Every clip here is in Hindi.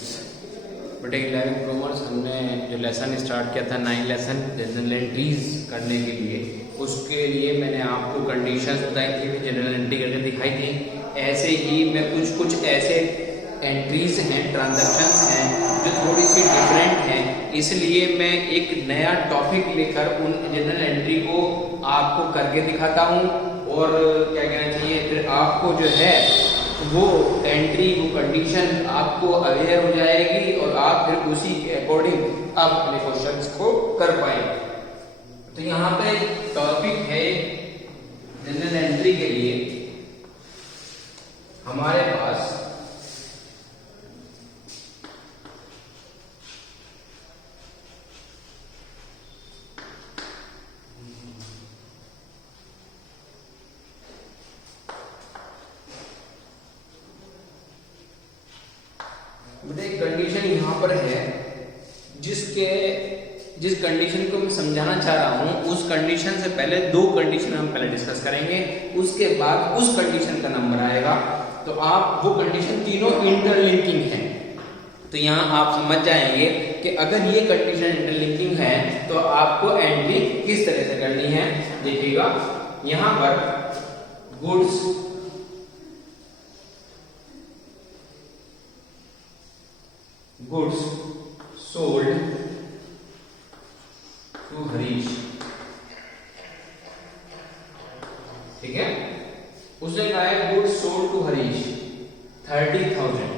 स्टूडेंट्स, बेटे 11 कॉमर्स हमने जो लेसन स्टार्ट किया था 9 लेसन जनरल एंट्रीज करने के लिए, उसके लिए मैंने आपको कंडीशंस बताई थी, जनरल एंट्री करके दिखाई थी। ऐसे ही मैं कुछ ऐसे एंट्रीज हैं, ट्रांजैक्शंस हैं जो थोड़ी सी डिफरेंट हैं, इसलिए मैं एक नया टॉपिक लेकर उन जनरल एंट्री को आपको करके दिखाता हूँ। और क्या कहना चाहिए, फिर आपको जो है वो एंट्री, वो कंडीशन आपको अवेयर हो जाएगी और आप फिर उसी के अकॉर्डिंग आप अपने क्वेश्चंस को कर पाएंगे। तो यहाँ पे टॉपिक है जनरल एंट्री के लिए हमारे पास कंडीशन यहाँ पर है, जिस कंडीशन को मैं समझाना चाह रहा हूँ उस कंडीशन से पहले दो कंडीशन हम पहले डिस्कस करेंगे, उसके बाद उस कंडीशन का नंबर आएगा। तो आप वो कंडीशन तीनों इंटरलिंकिंग है, तो यहाँ आप समझ जाएंगे कि अगर ये कंडीशन इंटरलिंकिंग है तो आपको एंट्री किस तरह से करनी है। देखिएगा यहाँ पर गुड्स सोल्ड टू हरीश, ठीक है। उसने कहा है गुड्स सोल्ड टू हरीश 30,000।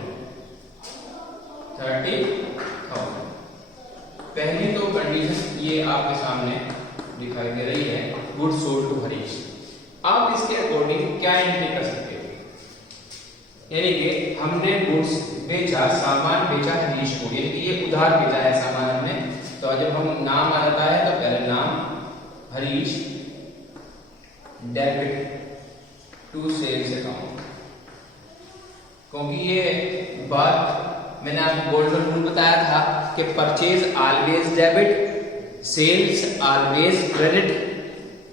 पहली तो कंडीशन ये आपके सामने दिखाई दे रही है, गुड्स सोल्ड टू हरीश। आप इसके अकॉर्डिंग क्या एंट्री कर सकते हो, यानी कि हमने गुड्स बेचा, सामान बेचा हरीश को, यानी कि ये उधार बेचा है सामान हमने। तो जब हम नाम आ जाता है तो पहले नाम Harish, debit to sales account, क्योंकि ये बात मैंने आपको गोल्डन रूल बताया था कि purchase always debit, sales always credit,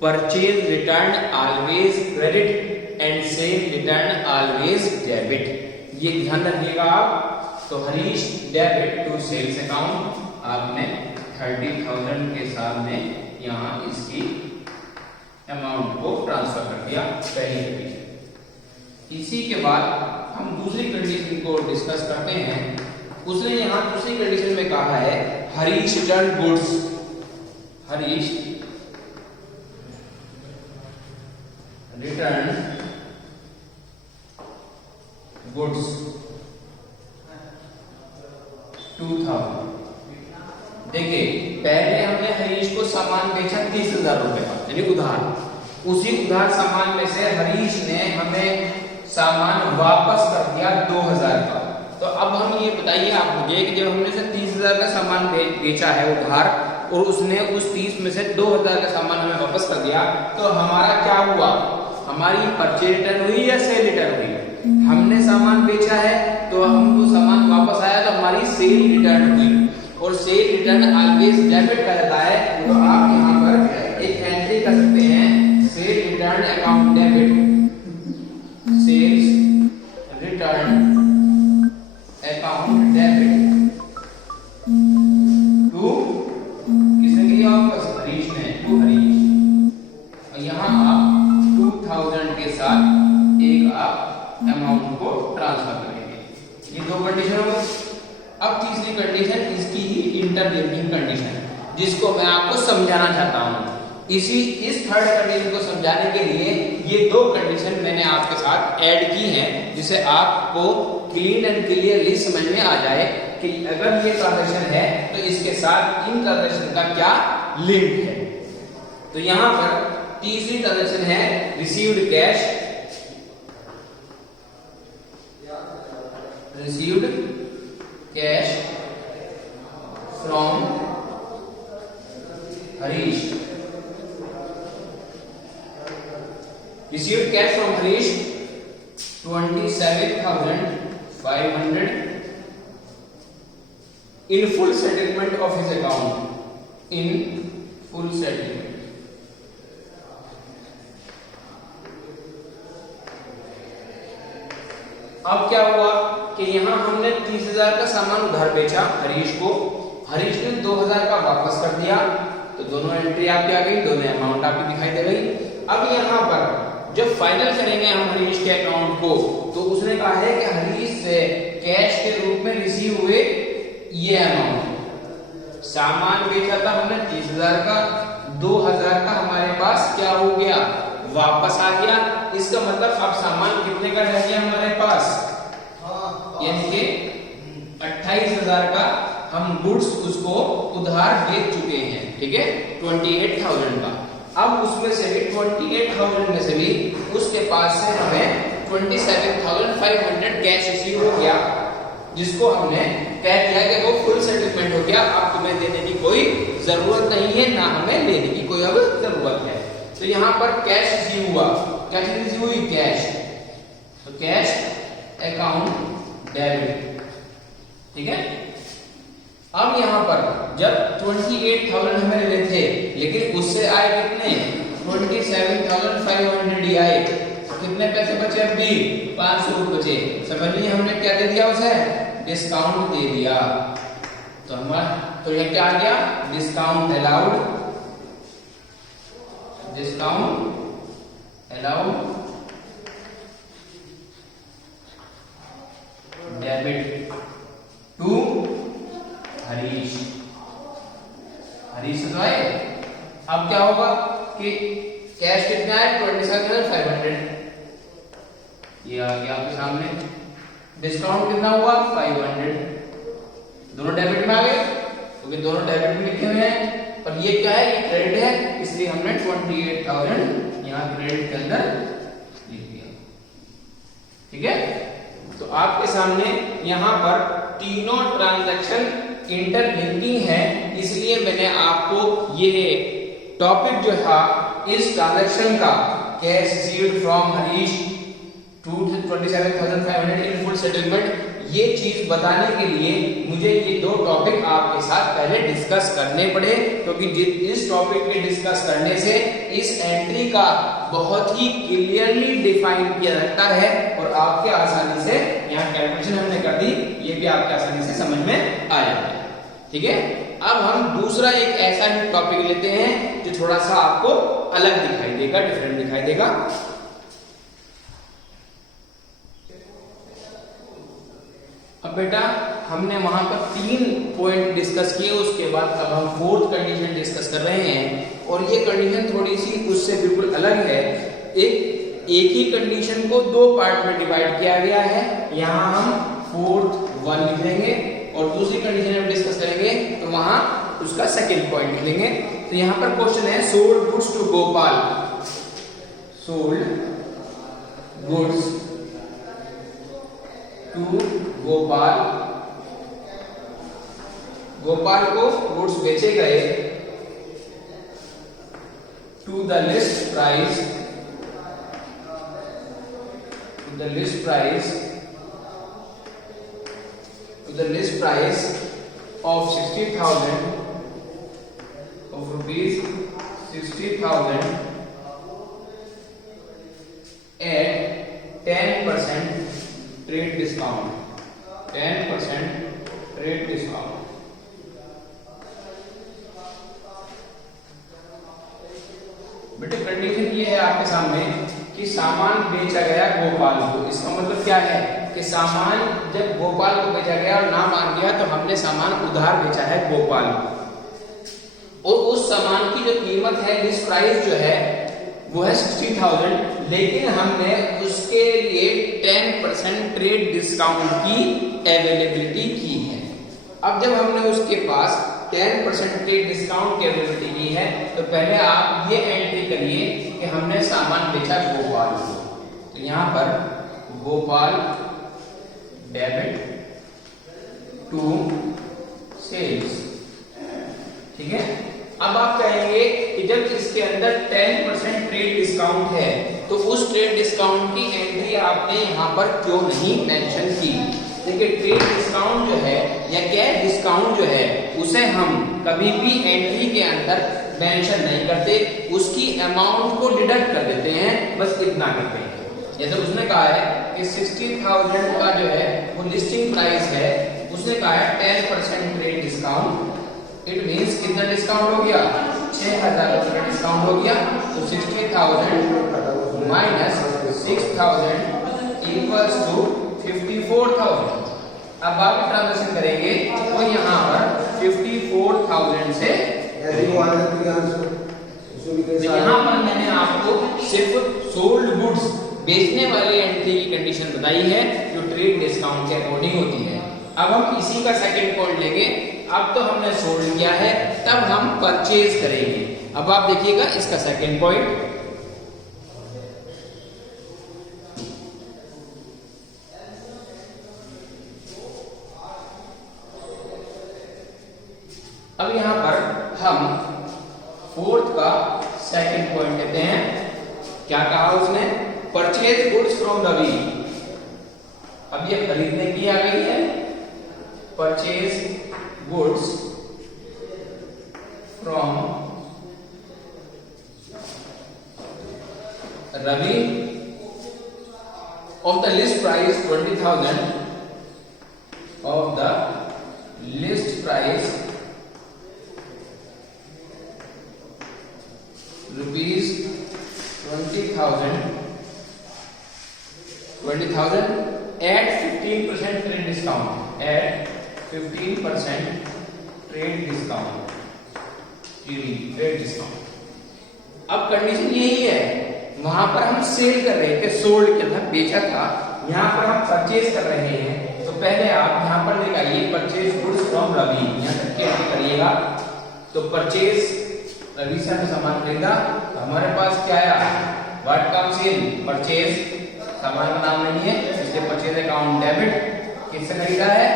purchase return always credit and sale return always debit. ये ध्यान रखिएगा आप। तो Harish debit to sales account आपने 30,000 के सामने यहाँ इसकी अमाउंट को ट्रांसफर कर दिया, पहली कंडीशन। इसी के बाद हम दूसरी कंडीशन को डिस्कस करते हैं। उसने यहाँ दूसरी कंडीशन में कहा है Harish return goods, Harish return goods 2,000। देखिए पहले हमने हरीश को सामान बेचा 30,000 रुपए का, यानी उधार। उसी उधार सामान में से हरीश ने हमें सामान वापस कर दिया 2,000 का। तो अब हम ये बताइए आप मुझे कि जब हमने से 30,000 का सामान बेचा है उधार और उसने उस 30 में से 2,000 का सामान हमें वापस कर दिया, तो हमारा क्या हुआ, हमारी परचेज रिटर्न हुई या सेल रिटर्न हुई? हमने सामान बेचा है तो हमको सामान वापस आया तो हमारी सेल रिटर्न हुई, और सेल रिटर्न ऑलवेज डेबिट का रहता है। तो आप यहाँ पर एक एंट्री कर सकते हैं, sale return account debit, sales return account debit to, किसने किया वापस, हरीश ने, टू हरीश। और यहाँ आप 2,000 के साथ एक आप अमाउंट को ट्रांसफर करेंगे। ये दो कंडीशन हो गई। अब तीसरी कंडीशन इसकी ही इंटरलिंकिंग कंडीशन, जिसको मैं आपको समझाना चाहता हूँ। इस थर्ड कंडीशन को समझाने के लिए ये दो कंडीशन मैंने आपके साथ ऐड की हैं, जिसे आपको क्लीन एंड क्लियरली समझ में आ जाए कि अगर ये ट्रांजैक्शन है तो इसके साथ इन ट्रांजैक्शन का क्या लिंक है। तो यहाँ पर तीसरी ट्रांजैक्शन है received cash, received cash from Harish, received cash from Harish 27,500 in full settlement of his account, in full settlement। अब क्या हुआ कि यहाँ हमने 30,000 का सामान उधार बेचा हरीश को, हरीश ने 2,000 का वापस कर दिया, तो दोनों एंट्री आपकी आ गई, दोनों अमाउंट आपकी दिखाई दे गई। अब यहाँ पर जब फाइनल करेंगे हम हरीश के अकाउंट को, तो उसने कहा है कि हरीश से कैश के रूप में रिसीव हुए ये अमाउंट, सामान बेचा था हमने 30,000 का, 2,000 का हमारे पास क्या हो गया, वापस आ गया। इसका मतलब अब सामान कितने का रह गया हमारे पास, यानी कि 28,000 का हम गुड्स उसको उधार बेच चुके हैं, ठीक है, 28,000 का। अब उसमें से भी 28,000 में से भी उसके पास से हमें 27,500 कैश रिसीव हो गया, जिसको हमने कह दिया कि वो फुल सेटलमेंट हो गया, अब तुम्हें देने की कोई जरूरत नहीं है, ना हमें लेने की कोई अब जरूरत है। तो यहाँ पर कैश रिसीव हुआ, क्या चीज रिसीव हुई, कैश, तो कैश अकाउंट डेबिट, ठीक है। अब यहाँ पर जब 28,000 हमें लेने थे, लेकिन उससे आए कितने, 27,500 ही आए, कितने पैसे बचे, अब भी 500 रुपए बचे। समझ लीजिए हमने क्या दे दिया, उसे डिस्काउंट दे दिया, तो हमारा तो ये क्या आ गया, discount allowed, discount allowed debit to Harish, Harish तो आए। अब क्या होगा कि कैश कितना है, 27,500, ये आ गया आपके सामने, डिस्काउंट कितना हुआ, 500, दोनों डेबिट में आ गए, क्योंकि दोनों डेबिट में लिखे हुए हैं, पर ये क्या है, ये क्रेडिट है, इसलिए हमने 28,000 यहाँ क्रेडिट के अंदर लिख दिया, ठीक है। तो आपके सामने यहाँ पर तीनों ट्रांजैक्शन इंटरलिंकिंग है, इसलिए मैंने आपको ये टॉपिक जो था इस ट्रांजैक्शन का, cash received from Harish 27,500 in full settlement, ये चीज बताने के लिए मुझे ये दो टॉपिक आपके साथ पहले डिस्कस करने पड़े, क्योंकि इस टॉपिक के डिस्कस करने से इस एंट्री का बहुत ही क्लियरली डिफाइन किया जाता है, और आपके आसानी से यहाँ कैलकुलेशन हमने कर दी, ये भी आपके आसानी से समझ में आ जाता है, ठीक है। अब हम दूसरा एक ऐसा ही टॉपिक लेते हैं जो थोड़ा सा आपको अलग दिखाई देगा, डिफरेंट दिखाई देगा। अब बेटा हमने वहां पर 3 पॉइंट डिस्कस किए, उसके बाद अब हम 4th कंडीशन डिस्कस कर रहे हैं, और ये कंडीशन थोड़ी सी उससे बिल्कुल अलग है। एक ही कंडीशन को 2 पार्ट में डिवाइड किया गया है, यहाँ हम 4th 1 लिख देंगे, और दूसरी कंडीशन हम डिस्कस करेंगे तो वहां उसका सेकंड पॉइंट लिख देंगे। तो यहाँ पर क्वेश्चन है, sold goods to Gopal, sold goods to Gopal, Gopal को गुड्स बेचे गए, to the list price, to the list price, to the list price of 60,000 of rupees 60,000 at 10% trade discount, 10% trade discount। बेटे कंडीशन ये है आपके सामने कि सामान बेचा गया गोपाल को, इसका मतलब क्या है कि सामान जब गोपाल को बेचा गया और ना मान गया, तो हमने सामान उधार बेचा है गोपाल को, और उस सामान की जो कीमत है, लिस्ट प्राइस जो है वो है 60,000, लेकिन हमने उसके लिए 10% ट्रेड डिस्काउंट की अवेलेबिलिटी की है। अब जब हमने उसके पास 10% ट्रेड डिस्काउंट की अवेलेबिलिटी की है, तो पहले आप ये एंट्री करिए कि हमने सामान बेचा गोपाल को, तो यहाँ पर गोपाल डेबिट टू सेल्स, ठीक है। अब आप कहेंगे कि जब इसके अंदर 10% ट्रेड डिस्काउंट है, तो उस ट्रेड डिस्काउंट की एंट्री आपने यहाँ पर क्यों नहीं मेंशन की। देखिए ट्रेड डिस्काउंट जो है या कैश डिस्काउंट जो है, उसे हम कभी भी एंट्री के अंदर मेंशन नहीं करते, उसकी अमाउंट को डिडक्ट कर देते हैं, बस इतना करते हैं। जैसे उसने कहा है कि 60,000 का जो है वो लिस्टिंग प्राइस है, उसने कहा है 10% ट्रेड डिस्काउंट। इट मींस कितना डिस्काउंट हो गया, 6,000 रुपये डिस्काउंट हो गया। तो 60,000 माइनस 6,000 इक्वल्स टू 54,000। अब आप ट्रांजेक्शन करेंगे तो यहाँ पर 54,000 से यहाँ पर मैंने आपको सिर्फ सोल्ड गुड्स बेचने वाली एंट्री की कंडीशन बताई है जो ट्रेड डिस्काउंट के अकॉर्डिंग होती है। अब हम इसी का सेकंड पॉइंट लेंगे। अब तो हमने सोल्ड किया है, तब हम परचेज करेंगे। अब आप देखिएगा इसका सेकंड पॉइंट, अब यहां पर हम फोर्थ का सेकंड पॉइंट लेते हैं। क्या कहा उसने, परचेज गुड्स फ्रॉम रवि। अब ये खरीदने की आ गई है, purchase goods from Ravi of the list price 20,000 of the list price rupees 20,000 at 15% trade discount, at 15% trade discount, trade discount. अब कंडीशन यही है, वहां पर हम सेल कर रहे थे, सोल्ड किया था, बेचा था, यहाँ पर हम परचेज कर रहे हैं। तो पहले आप यहाँ पर दिखाइए परचेज गुड्स फ्रॉम रवि, यहाँ तक के करिएगा। तो परचेज रवि से सामान खरीदा, तो हमारे पास क्या आया, व्हाट कम्स इन परचेज, सामान का नाम नहीं है इसलिए परचेज अकाउंट डेबिट। किससे खरीदा है,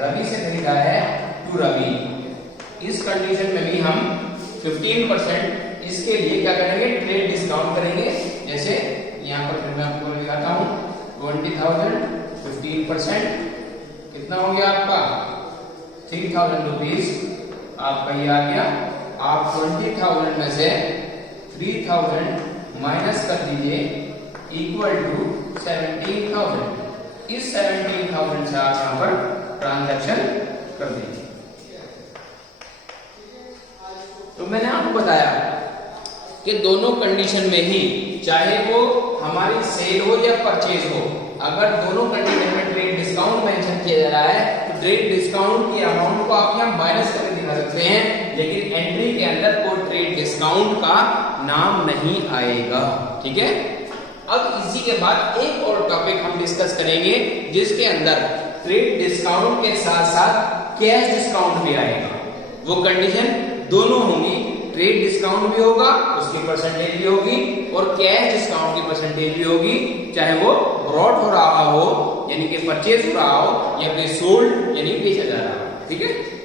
रवि से खरीदा है, टू रवि। इस कंडीशन में भी हम 15% इसके लिए क्या करेंगे, ट्रेड डिस्काउंट करेंगे। जैसे यहाँ पर मैं आपको दिखाता हूँ, 20,000 15% कितना हो गया आपका 3,000 रुपीज आपका ये आ गया। आप 20,000 में से 3,000 माइनस कर दीजिए इक्वल टू 17,000। इस 17,000 से आप यहाँ पर ट्रांजैक्शन कर दीजिए। तो मैंने आपको बताया कि दोनों कंडीशन में ही, चाहे वो हमारी सेल हो या परचेज हो, अगर दोनों कंडीशन में ट्रेड डिस्काउंट मेंशन किया जा रहा है तो ट्रेड डिस्काउंट की अमाउंट को आप यहाँ माइनस करके दिखा सकते हैं, लेकिन एंट्री के अंदर कोई ट्रेड डिस्काउंट का नाम नहीं आएगा। ठीक है। अब इसी के बाद एक और टॉपिक हम डिस्कस करेंगे जिसके अंदर ट्रेड डिस्काउंट के साथ साथ कैश डिस्काउंट भी आएगा। वो कंडीशन दोनों होंगी, ट्रेड डिस्काउंट भी होगा, उसकी परसेंटेज भी होगी, और कैश डिस्काउंट की परसेंटेज भी होगी, चाहे वो ब्रॉड हो रहा हो यानी कि परचेज हो रहा हो या फिर सोल्ड यानी बेचा जा रहा हो। ठीक है।